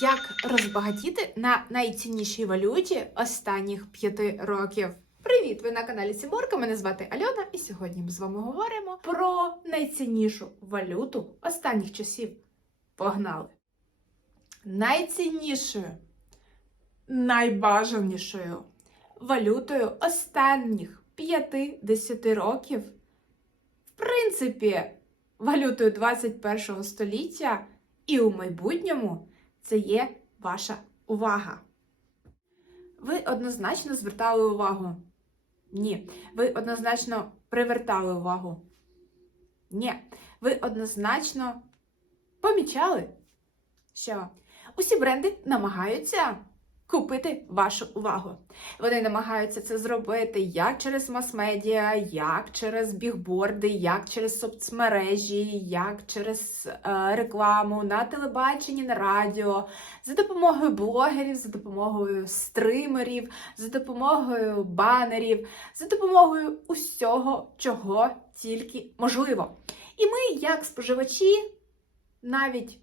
Як розбагатіти на найціннішій валюті останніх п'яти років? Привіт! Ви на каналі Сіморка. Мене звати Альона, і сьогодні ми з вами говоримо про найціннішу валюту останніх часів. Погнали! Найціннішою, найбажанішою валютою останніх 5-10 років, в принципі, валютою 21 століття і у майбутньому це є ваша увага. Ви однозначно звертали увагу? Ні. Ви однозначно привертали увагу? Ні. Ви однозначно помічали, що усі бренди намагаються купити вашу увагу. Вони намагаються це зробити як через мас-медіа, як через бігборди, як через соцмережі, як через е, рекламу на телебаченні, на радіо, за допомогою блогерів, за допомогою стримерів, за допомогою банерів, за допомогою усього, чого тільки можливо. І ми, як споживачі, навіть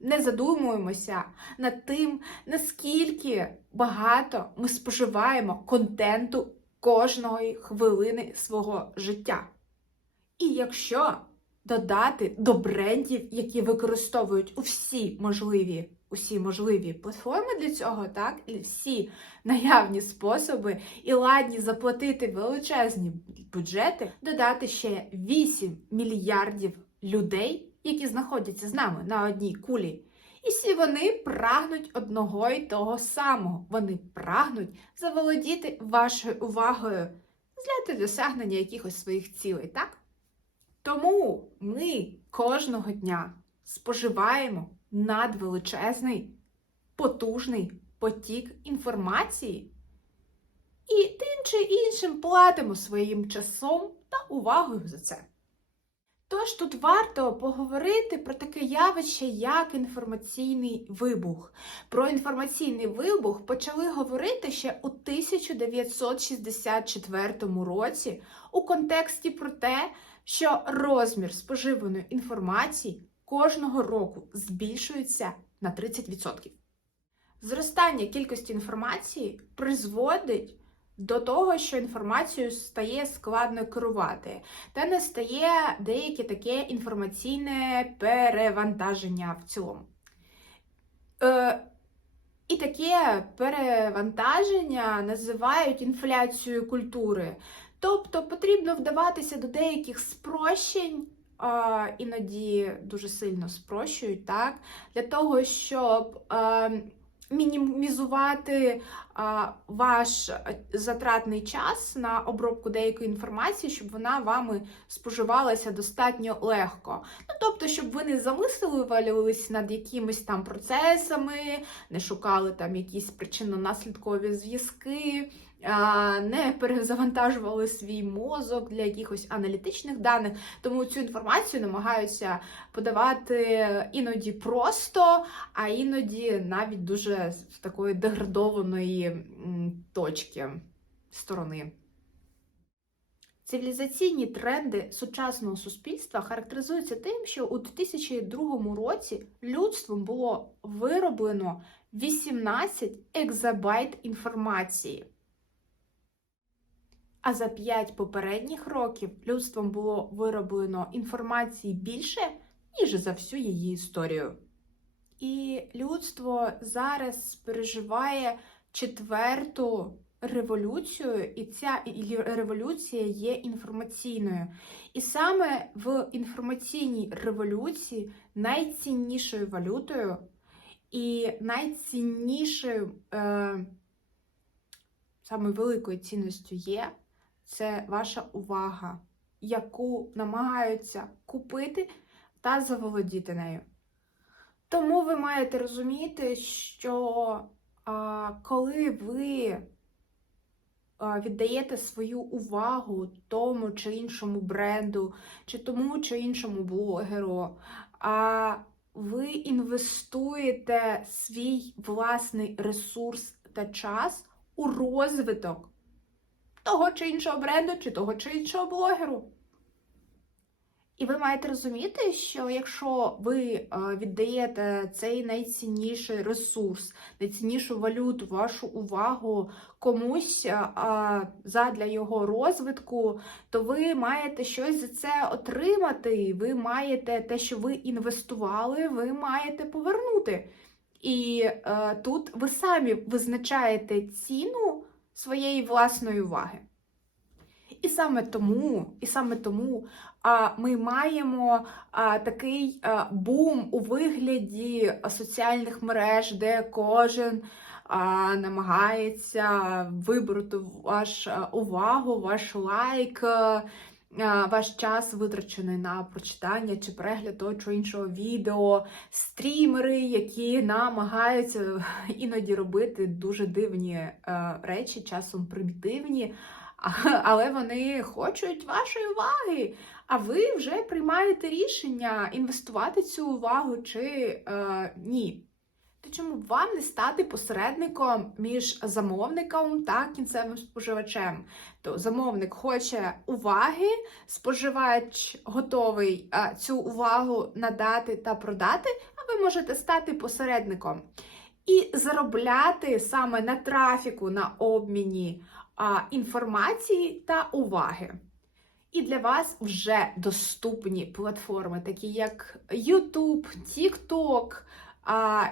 не задумуємося над тим, наскільки багато ми споживаємо контенту кожної хвилини свого життя. І якщо додати до брендів, які використовують усі можливі, усі можливі платформи для цього, так, і всі наявні способи, і ладні заплатити величезні бюджети, додати ще 8 мільярдів людей які знаходяться з нами на одній кулі. І всі вони прагнуть одного і того самого. Вони прагнуть заволодіти вашою увагою для досягнення якихось своїх цілей, так? Тому ми кожного дня споживаємо надвеличезний, потужний потік інформації і тим чи іншим платимо своїм часом та увагою за це. Тож тут варто поговорити про таке явище, як інформаційний вибух. Про інформаційний вибух почали говорити ще у 1964 році у контексті про те, що розмір споживаної інформації кожного року збільшується на 30%. Зростання кількості інформації призводить до того, що інформацією стає складно керувати, та не стає деяке таке інформаційне перевантаження в цілому. Е, І таке перевантаження називають інфляцією культури. Тобто потрібно вдаватися до деяких спрощень, іноді дуже сильно спрощують, так, для того, щоб. Е, мінімізувати а, ваш затратний час на обробку деякої інформації, щоб вона вами споживалася достатньо легко. Ну, тобто, щоб ви не замислювалися над якимись там процесами, не шукали там якісь причинно-наслідкові зв'язки не перезавантажували свій мозок для якихось аналітичних даних, тому цю інформацію намагаються подавати іноді просто, а іноді навіть дуже з такої деградованої точки сторони. Цивілізаційні тренди сучасного суспільства характеризуються тим, що у 2002 році людством було вироблено 18 екзабайт інформації. А за п'ять попередніх років людством було вироблено інформації більше, ніж за всю її історію. І людство зараз переживає четверту революцію, і ця революція є інформаційною. І саме в інформаційній революції найціннішою валютою і найціннішою, е, саме великою цінністю є це ваша увага, яку намагаються купити та заволодіти нею. Тому ви маєте розуміти, що а, коли ви віддаєте свою увагу тому чи іншому бренду, чи тому чи іншому блогеру, а ви інвестуєте свій власний ресурс та час у розвиток того чи іншого бренду, чи того чи іншого блогеру. І ви маєте розуміти, що якщо ви е, віддаєте цей найцінніший ресурс, найціннішу валюту, вашу увагу комусь е, задля його розвитку, то ви маєте щось за це отримати. Ви маєте те, що ви інвестували, ви маєте повернути. І е, тут ви самі визначаєте ціну своєї власної уваги. І саме тому, і саме тому а, ми маємо а, такий а, бум у вигляді соціальних мереж, де кожен а, намагається вибрати вашу увагу, ваш лайк. Ваш час витрачений на прочитання чи перегляд того чи іншого відео, стрімери, які намагаються іноді робити дуже дивні е, речі, часом примітивні, але вони хочуть вашої уваги. А ви вже приймаєте рішення інвестувати цю увагу чи е, ні. То чому б вам не стати посередником між замовником та кінцевим споживачем? То замовник хоче уваги, споживач готовий цю увагу надати та продати, а ви можете стати посередником і заробляти саме на трафіку, на обміні а, інформації та уваги. І для вас вже доступні платформи, такі як YouTube, TikTok,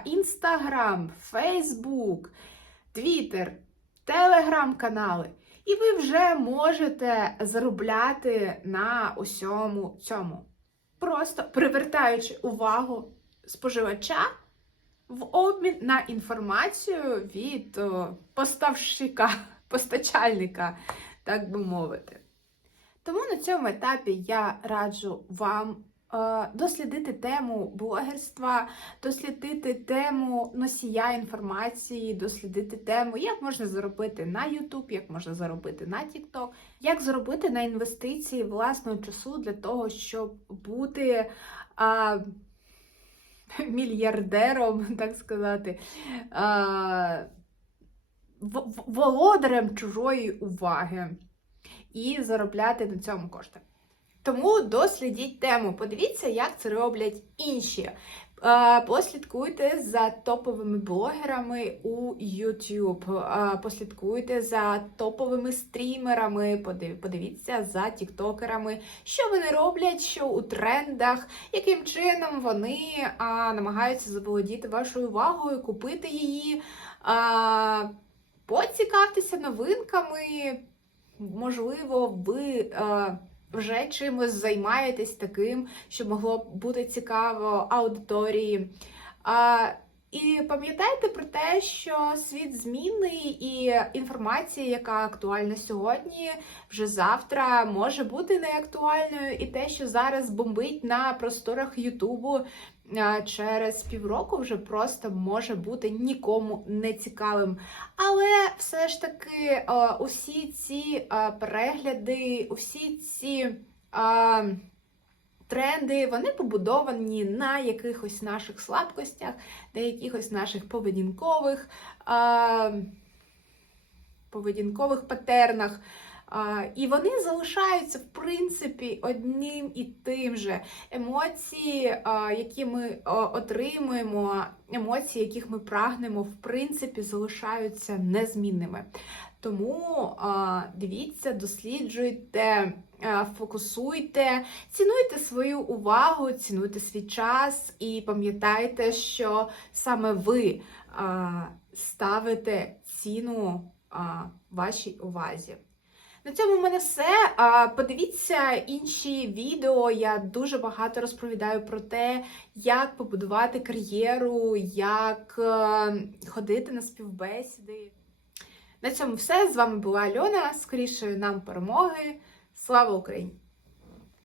Instagram, Facebook, Twitter, Telegram-канали. І ви вже можете заробляти на усьому цьому, просто привертаючи увагу споживача в обмін на інформацію від поставщика, постачальника, так би мовити. Тому на цьому етапі я раджу вам дослідити тему блогерства, дослідити тему носія інформації, дослідити тему, як можна заробити на YouTube, як можна заробити на TikTok, як заробити на інвестиції власного часу для того, щоб бути. А, мільярдером, так сказати, а, володарем чужої уваги і заробляти на цьому кошти. Тому дослідіть тему. Подивіться, як це роблять інші. Е, Послідкуйте за топовими блогерами у YouTube. Е, Послідкуйте за топовими стрімерами. Подивіться за тіктокерами, що вони роблять, що у трендах, яким чином вони намагаються заволодіти вашою увагою, купити її. А, поцікавтеся новинками. Можливо, ви е, вже чимось займаєтесь таким, що могло б бути цікаво аудиторії. А, і пам'ятайте про те, що світ змінний, і інформація, яка актуальна сьогодні, вже завтра може бути неактуальною, і те, що зараз бомбить на просторах Ютубу через півроку, вже просто може бути нікому не цікавим. Але все ж таки, усі ці перегляди, усі ці тренди, вони побудовані на якихось наших слабкостях, на якихось наших поведінкових, е, поведінкових патернах. І вони залишаються, в принципі, одним і тим же. Емоції, які ми отримуємо, емоції, яких ми прагнемо, в принципі, залишаються незмінними. Тому дивіться, досліджуйте, фокусуйте, цінуйте свою увагу, цінуйте свій час і пам'ятайте, що саме ви ставите ціну вашій увазі. На цьому в мене все. Подивіться інші відео. Я дуже багато розповідаю про те, як побудувати кар'єру, як е, ходити на співбесіди. На цьому все. З вами була Альона. Скоріше нам перемоги. Слава Україні!